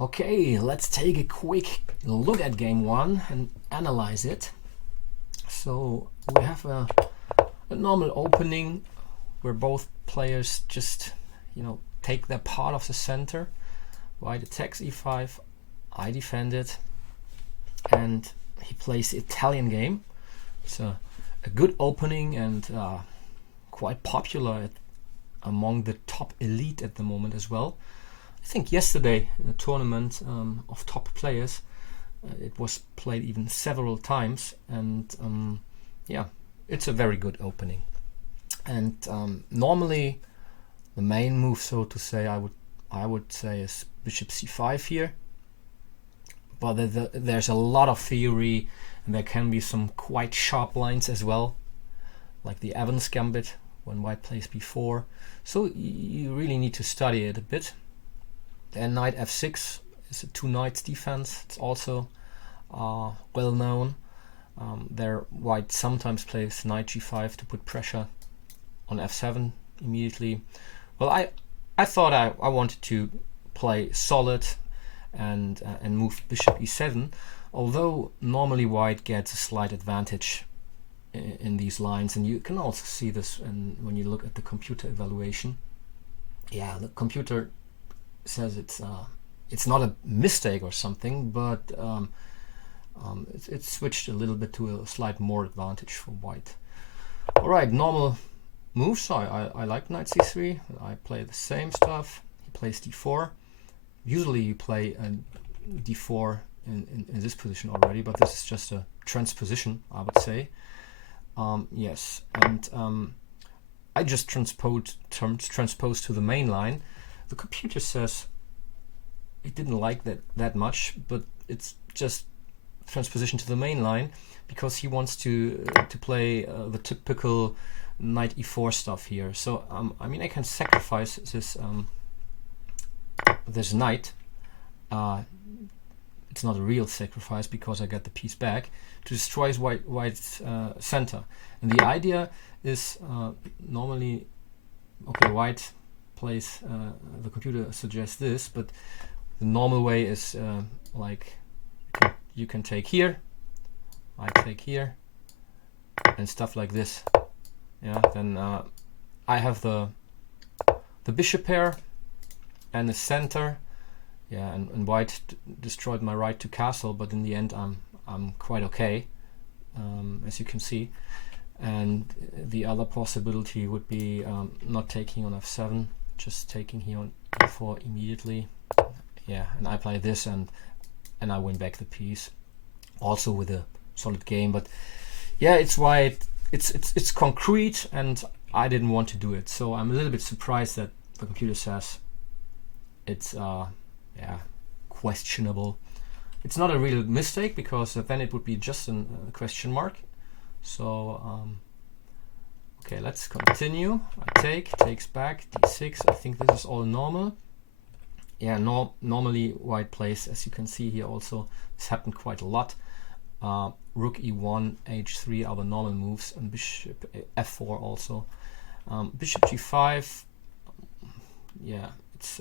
Okay, let's take a quick look at game one and analyze it. So we have a normal opening where both players just, take their part of the center. White attacks e5, I defend it, and he plays the Italian game. It's a good opening and quite popular among the top elite at the moment as well. I think yesterday in a tournament of top players, it was played even several times, and yeah, it's a very good opening. And normally, the main move, so to say, I would say is Bishop c5 here. But there's a lot of theory, and there can be some quite sharp lines as well, like the Evans gambit when White plays b4. So you really need to study it a bit. And knight f6 is a two knights defense. It's also well known. There White sometimes plays knight g5 to put pressure on f7 immediately. Well, I thought I wanted to play solid and move bishop e7, although normally White gets a slight advantage in these lines, and you can also see this when you look at the computer evaluation. Yeah, the computer says it's not a mistake or something, but it's switched a little bit to a slight more advantage for White. All right, normal moves. So I like knight c3. I play the same stuff. He plays d4. Usually you play a d4 in this position already, but this is just a transposition, I would say. Yes, and I just transpose to the main line. The computer says it didn't like that much, but it's just transposition to the main line because he wants to play the typical knight e4 stuff here. So I mean, I can sacrifice this knight. It's not a real sacrifice because I get the piece back to destroy White's center. And the idea is normally, okay, White plays, the computer suggests this, but the normal way is like you can take here, I take here, and stuff like this. Yeah, then I have the bishop pair and the center. Yeah, and White destroyed my right to castle, but in the end I'm quite okay, as you can see. And the other possibility would be not taking on f7, just taking here on e4 immediately. Yeah, and I play this and I win back the piece, also with a solid game. But yeah, it's White. It's concrete, and I didn't want to do it. So I'm a little bit surprised that the computer says it's questionable. It's not a real mistake because then it would be just a question mark. So okay, let's continue. I takes back, d6. I think this is all normal. Yeah, normally White plays, as you can see here also, this happened quite a lot. Rook e1, h3 are the normal moves, and bishop f4 also. Bishop g5, yeah, it's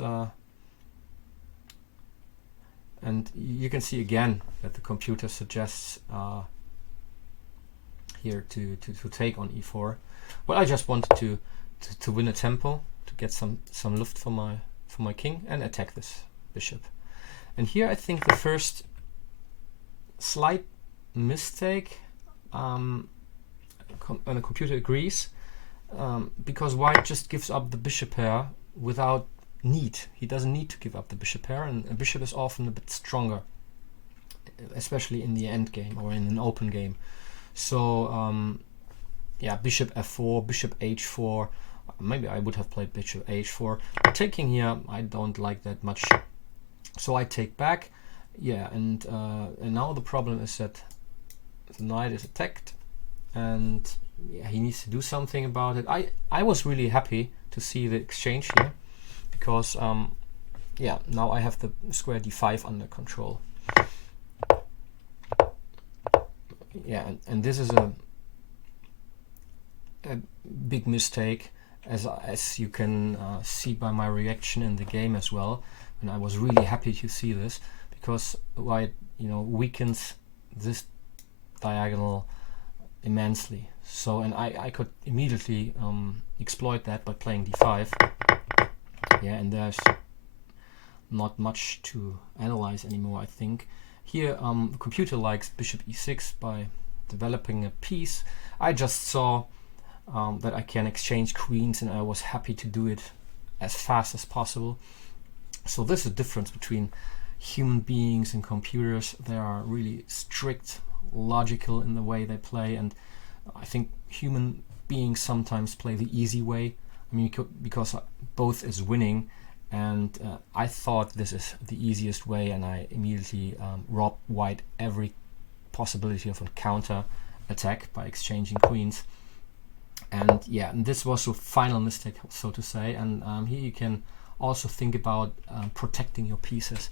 and you can see again that the computer suggests here to take on e4. Well, I just wanted to win a tempo, to get some luft for my king and attack this bishop. And here I think the first slight mistake, and the computer agrees, because White just gives up the bishop pair without need. He doesn't need to give up the bishop pair, and a bishop is often a bit stronger, especially in the end game or in an open game. So yeah, bishop f4, bishop h4. Maybe I would have played bishop h4. But taking here, I don't like that much. So I take back. Yeah, and now the problem is that the knight is attacked, and yeah, he needs to do something about it. I was really happy to see the exchange here because yeah, now I have the square d5 under control. Yeah, and this is a big mistake, as you can see by my reaction in the game as well. and I was really happy to see this, because white, weakens this diagonal immensely. So, and I could immediately exploit that by playing d5. Yeah, and there's not much to analyze anymore, I think. Here, the computer likes bishop e6 by developing a piece. I just saw that I can exchange queens, and I was happy to do it as fast as possible. So there's a difference between human beings and computers. They are really strict, logical in the way they play, and I think human beings sometimes play the easy way. I mean, because both is winning, and I thought this is the easiest way, and I immediately robbed white every possibility of a counter attack by exchanging queens. And yeah, and this was a final mistake, so to say. And here you can also think about protecting your pieces.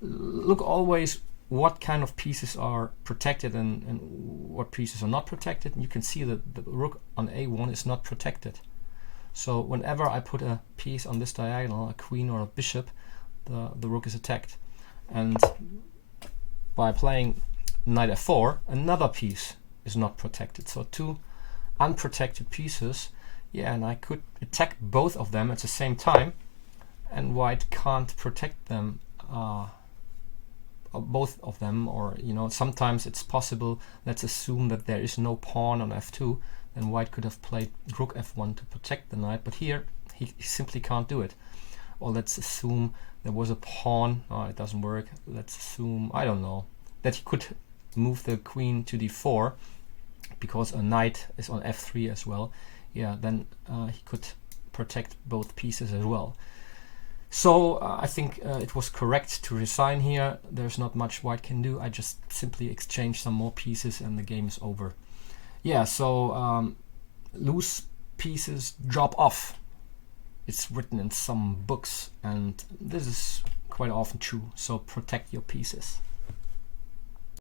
Look always what kind of pieces are protected and what pieces are not protected. And you can see that the rook on a1 is not protected. So whenever I put a piece on this diagonal, a queen or a bishop, the rook is attacked. And by playing knight f4, another piece is not protected. So two unprotected pieces, yeah, and I could attack both of them at the same time, and white can't protect them, both of them. Or sometimes it's possible, let's assume that there is no pawn on f2, then white could have played rook f1 to protect the knight, but here he simply can't do it. Or let's assume there was a pawn. It doesn't work. Let's assume, I don't know, that he could move the queen to d4, because a knight is on f3 as well. Yeah, then he could protect both pieces as well. So I think it was correct to resign here. There's not much white can do. I just simply exchange some more pieces and the game is over. Yeah, so loose pieces drop off. It's written in some books, and this is quite often true. So protect your pieces.